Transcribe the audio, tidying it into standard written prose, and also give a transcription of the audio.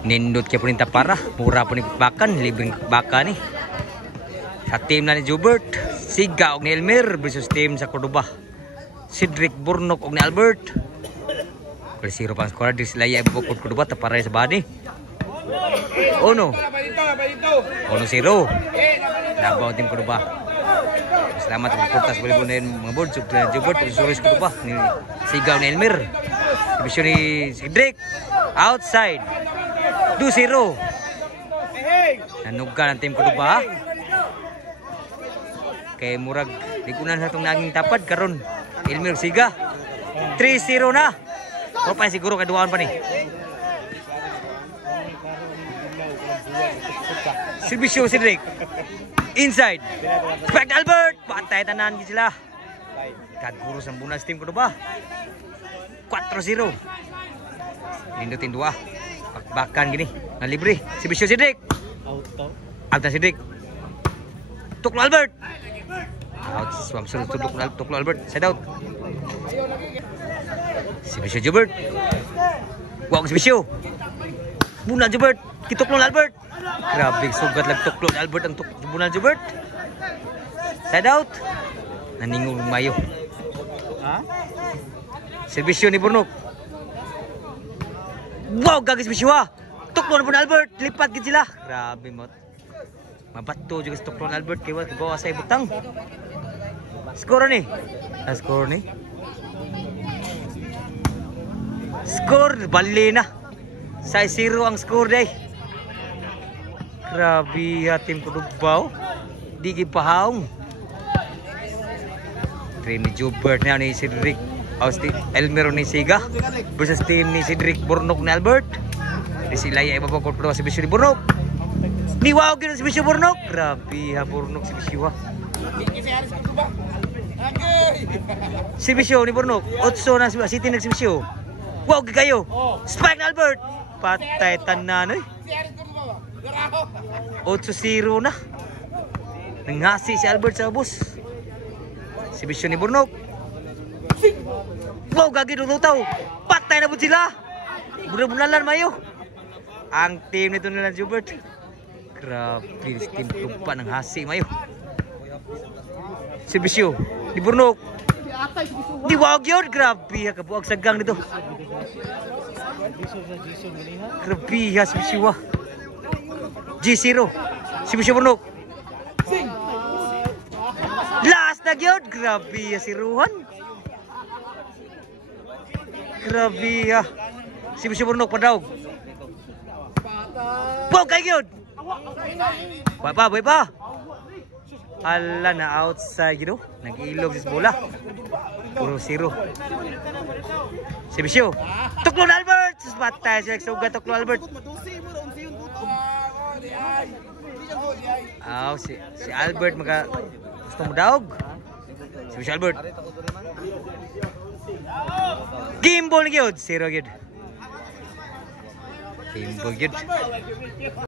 Nindot kaya po ni Tapara. Mura po ni Bakan. Libreng baka ni. Sa team na ni Jubert. Siga og ni Elmer versus team sa Cordoba. Cedric Burnok og ni Albert. Kaya 0 pang skora. Di sila iya ibukod Cordoba. Tapara sa bani. Ono. 1-0. Labaw team Cordoba. Selamat berportas boleh bunuhin mga board. Jubert versus Cordoba. Siga og ni Elmer. Ibisyo ni Cedric. Outside. 2-0. Nanuga ng team Cordoba. Kay murag digunan sa itong naging tapad karon. Elmer siga. 3-0 na. O pa siguro kaduaan pa ni. Sirbisyo Cedric. Inside. Spike Albert. Patay tanan sila. Kaguro sa bunas team Cordoba. 4-0. Nindutin 2. Bakbakan gini. Na libre. Sirbisyo Cedric. Out na Cedric. Tuklo Albert. Out. Swamsul Tuklo Albert. Side out. Sirbisyo Jubert. Wag Sirbisyo. Buna Jubert. Kituklo Albert. Grabe sugat lang Tuklo Albert ang Buna Jubert. Side out. Naningong mayo. Sirbisyo ni Burnok. Wow, gagis Sirbisyo. Tuklo na po na Albert. Lipat gid sila. Grabe mo. Mabato juga sa Tuklo na Albert. Kaya bawa sa ibutang. Score ni. Score ni. Score. Bali na. 6-0 ang score day. Grabe ha team Cordoba. Di gipahaong. Team ni Jubert na ni Cedric. Elmer ni Siga. Versus team ni Cedric Burnok ni Albert. Di sila ya ibabag Cordoba si Bisyo ni Burnok. Ni wow gina si Bisyo Burnok. Grabe ha Burnok si Bisyo ha. Si Bisyo ni Burnok. 8 na si City nag si Bisyo. Wow kayo. Spike na Albert. Patay tanan eh. 8-0 na. Nangasi si Albert sa bus. Si Bisyo ni Burnok. Wow, gagi lutaw. Patay na po sila. Bulan-bulalan mayo. Ang team nito nila Jubert. Grabe, team tumpa ng hasi mayo. Si Bisyo ni Burnok. Di wag yun. Grabe, kabuag sagang nito. Grabe, si Bisyo. G0. Si Bisyo Burnok. Last na yun. Grabe, si Ruhan. Grabe, si Bisyo Burnok padaog. Wow, kayo yun. Boy pa. Ala na outside gitu. Nag-ilog sa bola. Puro 0. Si Bisyo. Tuklo na Albert. Patay siya. Sugat Tuklo Albert. Si Albert gusto mo daog. Si Bisyo Albert. Game ball gyud. 0 gyud. Game ball gyud.